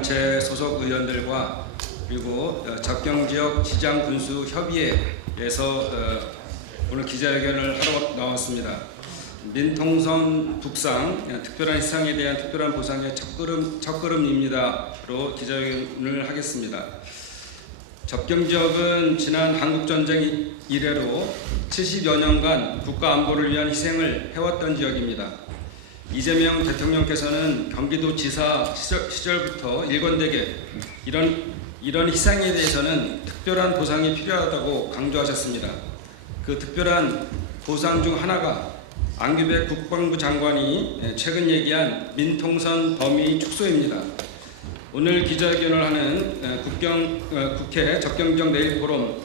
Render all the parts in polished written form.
제 소속 의원들과 그리고 접경지역 시장군수협의회에서 오늘 기자회견을 하러 나왔습니다. 민통선 북상 특별한 희생에 대한 특별한 보상의 첫걸음입니다로 기자회견을 하겠습니다. 접경지역은 지난 한국전쟁 이래로 70여 년간 국가 안보를 위한 희생을 해왔던 지역입니다. 이재명 대통령께서는 경기도지사 시절부터 일관되게 이런 희생에 대해서는 특별한 보상이 필요하다고 강조하셨습니다. 그 특별한 보상 중 하나가 안규백 국방부 장관이 최근 얘기한 민통선 범위 축소입니다. 오늘 기자회견을 하는 국회 접경지역 내일 포럼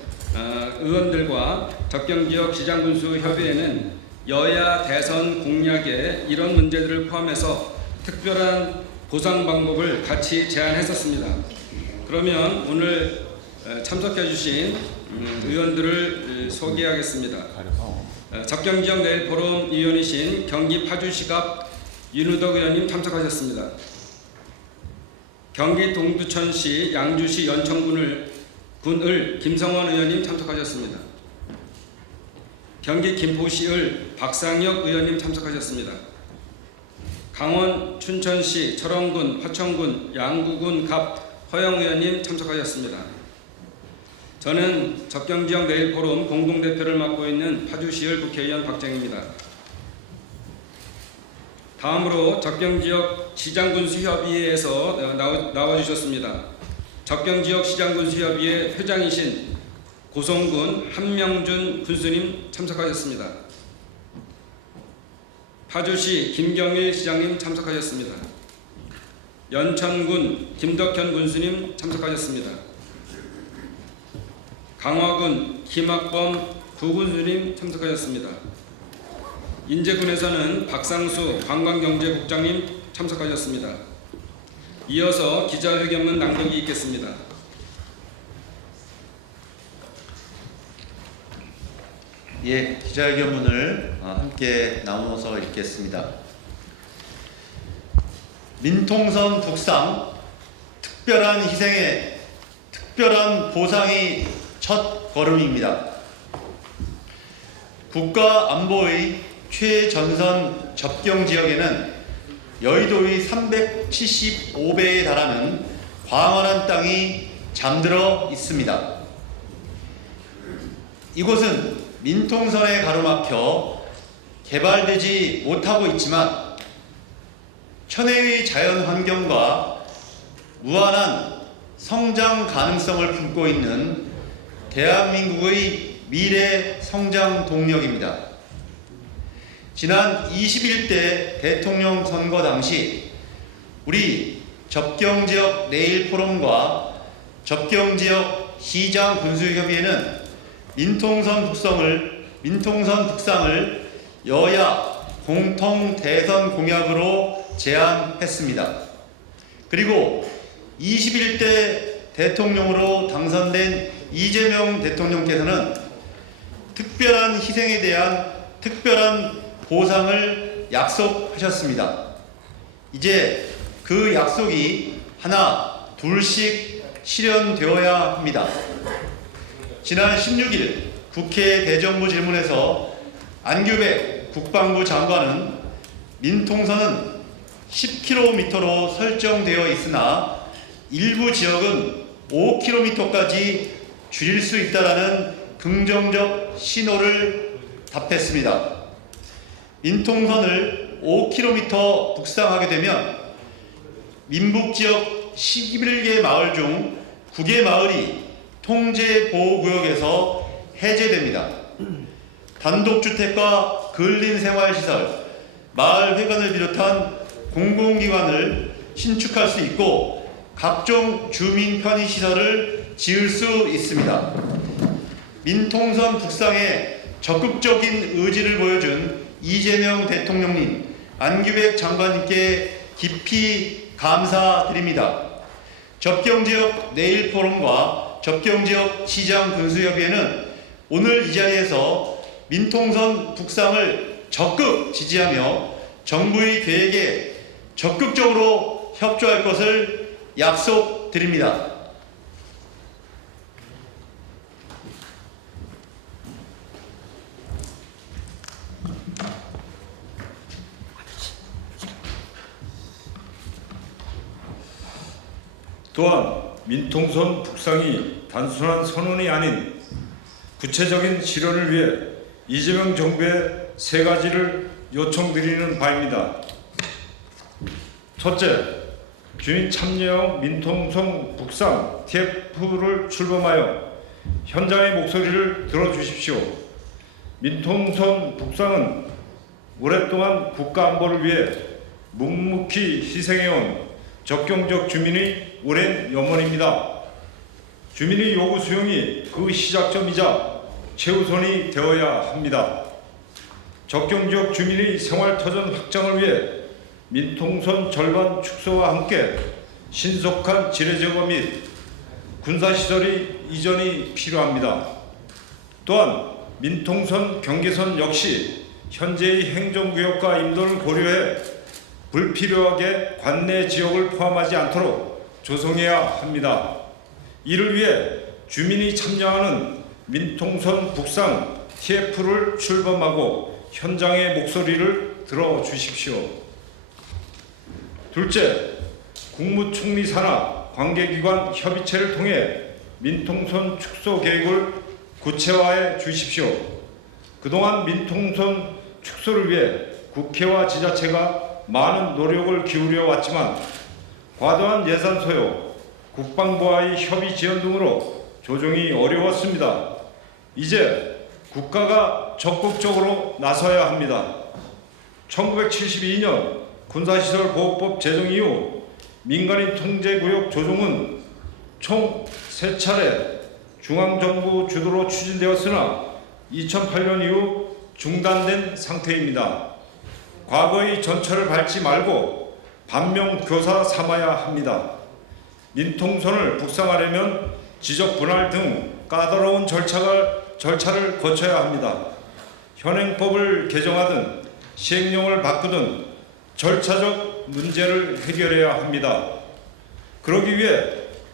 의원들과 접경지역 시장군수협의회는 여야 대선 공약에 이런 문제들을 포함해서 특별한 보상 방법을 같이 제안했었습니다. 그러면 오늘 참석해 주신 의원들을 소개하겠습니다. 접경지역 내일 포럼 위원이신 경기 파주시갑 윤우덕 의원님 참석하셨습니다. 경기 동두천시 양주시 연천군을 김성원 의원님 참석하셨습니다. 경기 김포시을 박상혁 의원님 참석하셨습니다. 강원 춘천시 철원군 화천군 양구군 갑 허영 의원님 참석하셨습니다. 저는 접경지역 내일 포럼 공동대표를 맡고 있는 파주시을 국회의원 박정희입니다. 다음으로 접경지역 시장군수협의회에서 나와주셨습니다. 접경지역 시장군수협의회 회장이신 고성군 한명준 군수님 참석하셨습니다. 파주시 김경일 시장님 참석하셨습니다. 연천군 김덕현 군수님 참석하셨습니다. 강화군 김학범 부군수님 참석하셨습니다. 인제군에서는 박상수 관광경제국장님 참석하셨습니다. 이어서 기자회견문 낭독이 있겠습니다. 예, 기자회견문을 함께 나누어서 읽겠습니다. 민통선 북상 특별한 희생에 특별한 보상이 첫 걸음입니다. 국가 안보의 최전선 접경 지역에는 여의도의 375배에 달하는 광활한 땅이 잠들어 있습니다. 이곳은 민통선에 가로막혀 개발되지 못하고 있지만 천혜의 자연 환경과 무한한 성장 가능성을 품고 있는 대한민국의 미래 성장 동력입니다. 지난 21대 대통령 선거 당시 우리 접경지역 내일 포럼과 접경지역 시장 군수협의회는 민통선 북상을 여야 공통 대선 공약으로 제안했습니다. 그리고 21대 대통령으로 당선된 이재명 대통령께서는 특별한 희생에 대한 특별한 보상을 약속하셨습니다. 이제 그 약속이 하나, 둘씩 실현되어야 합니다. 지난 16일 국회 대정부 질문에서 안규백 국방부 장관은 민통선은 10km로 설정되어 있으나 일부 지역은 5km까지 줄일 수 있다라는 긍정적 신호를 답했습니다. 민통선을 5km 북상하게 되면 민북지역 11개 마을 중 9개 마을이 통제보호구역에서 해제됩니다. 단독주택과 근린생활시설, 마을회관을 비롯한 공공기관을 신축할 수 있고 각종 주민 편의시설을 지을 수 있습니다. 민통선 북상에 적극적인 의지를 보여준 이재명 대통령님, 안규백 장관님께 깊이 감사드립니다. 접경지역 내일 포럼과 접경지역 시장 군수협의회는 오늘 이 자리에서 민통선 북상을 적극 지지하며 정부의 계획에 적극적으로 협조할 것을 약속드립니다. 또한 민통선 북상이 단순한 선언이 아닌 구체적인 실현을 위해 이재명 정부에 세 가지를 요청드리는 바입니다. 첫째, 주민 참여형 민통선 북상 TF를 출범하여 현장의 목소리를 들어주십시오. 민통선 북상은 오랫동안 국가 안보를 위해 묵묵히 희생해온 적경지역 주민의 오랜 염원입니다. 주민의 요구 수용이 그 시작점이자 최우선이 되어야 합니다. 적경지역 주민의 생활터전 확장을 위해 민통선 절반 축소와 함께 신속한 지뢰제거 및 군사시설의 이전이 필요합니다. 또한 민통선 경계선 역시 현재의 행정구역과 임도를 고려해 불필요하게 관내 지역을 포함하지 않도록 조성해야 합니다. 이를 위해 주민이 참여하는 민통선 북상 TF를 출범하고 현장의 목소리를 들어주십시오. 둘째, 국무총리 산하 관계기관 협의체를 통해 민통선 축소 계획을 구체화해 주십시오. 그동안 민통선 축소를 위해 국회와 지자체가 많은 노력을 기울여 왔지만 과도한 예산 소요, 국방부와의 협의 지연 등으로 조정이 어려웠습니다. 이제 국가가 적극적으로 나서야 합니다. 1972년 군사시설보호법 제정 이후 민간인 통제구역 조정은 총 3차례 중앙정부 주도로 추진되었으나 2008년 이후 중단된 상태입니다. 과거의 전철을 밟지 말고 반면교사 삼아야 합니다. 민통선을 북상하려면 지적 분할 등 까다로운 절차를 거쳐야 합니다. 현행법을 개정하든 시행령을 바꾸든 절차적 문제를 해결해야 합니다. 그러기 위해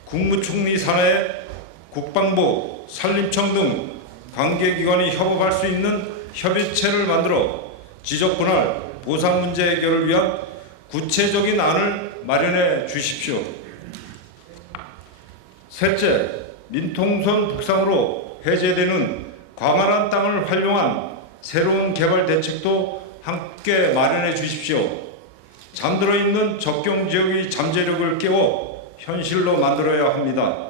국무총리 산하에 국방부, 산림청 등 관계기관이 협업할 수 있는 협의체를 만들어 지적 분할, 보상 문제 해결을 위한 구체적인 안을 마련해 주십시오. 셋째, 민통선 북상으로 해제되는 광활한 땅을 활용한 새로운 개발 대책도 함께 마련해 주십시오. 잠들어 있는 적경 지역의 잠재력을 깨워 현실로 만들어야 합니다.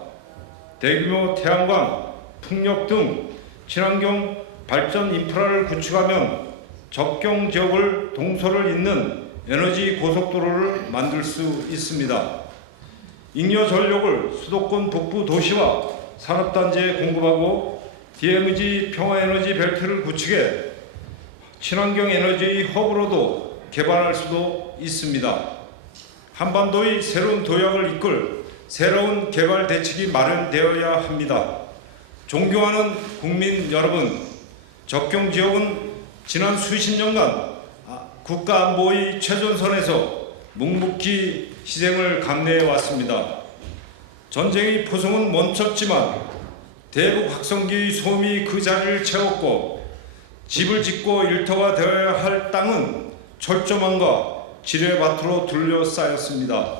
대규모 태양광, 풍력 등 친환경 발전 인프라를 구축하면 적경 지역을 동서를 잇는 에너지 고속도로를 만들 수 있습니다. 잉여 전력을 수도권 북부 도시와 산업단지에 공급하고 DMZ 평화에너지 벨트를 구축해 친환경 에너지의 허브로도 개발할 수도 있습니다. 한반도의 새로운 도약을 이끌 새로운 개발 대책이 마련되어야 합니다. 존경하는 국민 여러분, 적경 지역은 지난 수십 년간 국가 안보의 최전선에서 묵묵히 희생을 감내해 왔습니다. 전쟁의 포성은 멈췄지만 대북 확성기의 소음이 그 자리를 채웠고 집을 짓고 일터가 되어야 할 땅은 철조망과 지뢰밭으로 둘러싸였습니다.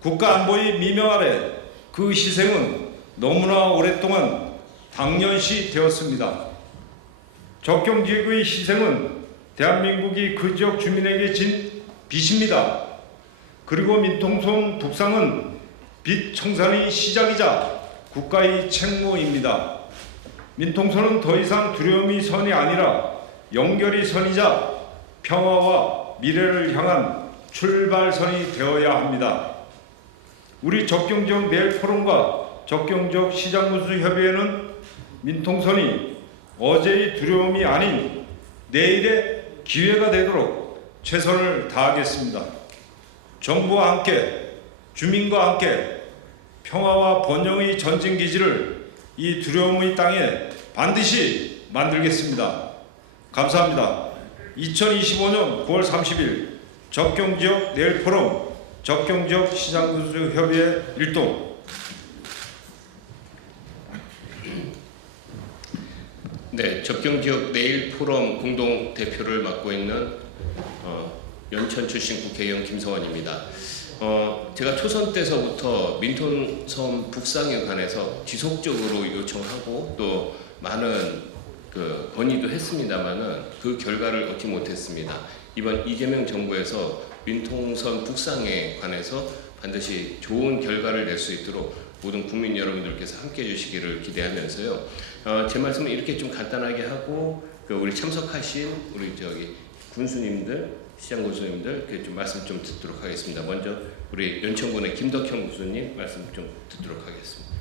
국가 안보의 미명 아래 그 희생은 너무나 오랫동안 당연시 되었습니다. 적경지역의 희생은 대한민국이 그 지역 주민에게 진 빚입니다. 그리고 민통선 북상은 빚 청산의 시작이자 국가의 책무입니다. 민통선은 더 이상 두려움의 선이 아니라 연결의 선이자 평화와 미래를 향한 출발선이 되어야 합니다. 우리 적경지역 내일 포럼과 적경지역 시장군수협의회는 민통선이 어제의 두려움이 아닌 내일의 기회가 되도록 최선을 다하겠습니다. 정부와 함께, 주민과 함께 평화와 번영의 전진기지를 이 두려움의 땅에 반드시 만들겠습니다. 감사합니다. 2025년 9월 30일 적경지역 내일 포럼 접경지역 시장군수협의회 일동. 네, 접경지역 내일 포럼 공동 대표를 맡고 있는 연천 출신 국회의원 김성원입니다. 제가 초선 때서부터 민통선 북상에 관해서 지속적으로 요청하고 또 많은 건의도 했습니다만은 그 결과를 얻지 못했습니다. 이번 이재명 정부에서 민통선 북상에 관해서 반드시 좋은 결과를 낼 수 있도록 모든 국민 여러분들께서 함께해 주시기를 기대하면서요. 제 말씀은 이렇게 좀 간단하게 하고 우리 참석하신 우리 군수님들, 시장 군수님들 좀 말씀 좀 듣도록 하겠습니다. 먼저 우리 연천군의 김덕형 군수님 말씀 좀 듣도록 하겠습니다.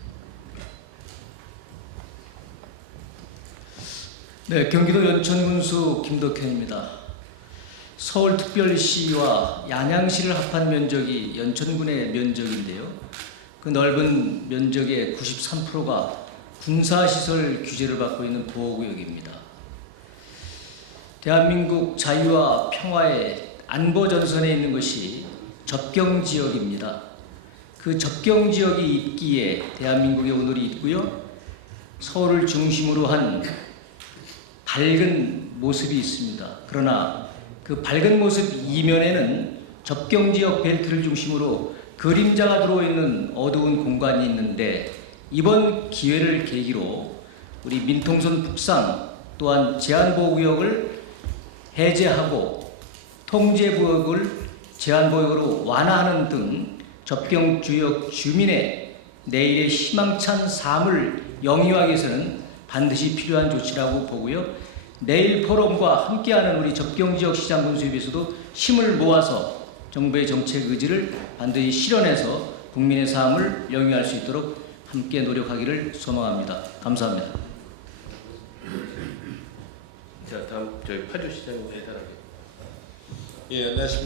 네, 경기도 연천군수 김덕현입니다. 서울특별시와 양양시를 합한 면적이 연천군의 면적인데요. 그 넓은 면적의 93%가 군사시설 규제를 받고 있는 보호구역입니다. 대한민국 자유와 평화의 안보전선에 있는 것이 접경지역입니다. 그 접경지역이 있기에 대한민국의 오늘이 있고요. 서울을 중심으로 한 밝은 모습이 있습니다. 그러나 그 밝은 모습 이면에는 접경지역 벨트를 중심으로 그림자가 들어있는 어두운 공간이 있는데 이번 기회를 계기로 우리 민통선 북상 또한 제한보호구역을 해제하고 통제구역을 제한보호구역으로 완화하는 등 접경지역 주민의 내일의 희망찬 삶을 영위하기 위해서는 반드시 필요한 조치라고 보고요. 내일 포럼과 함께하는 우리 접경지역 시장군수협의회에서도 힘을 모아서 정부의 정책 의지를 반드시 실현해서 국민의 삶을 영위할 수 있도록 함께 노력하기를 소망합니다. 감사합니다. 자, 다음 저희 파주 시장님 해달하게. 예, 안녕하십니까.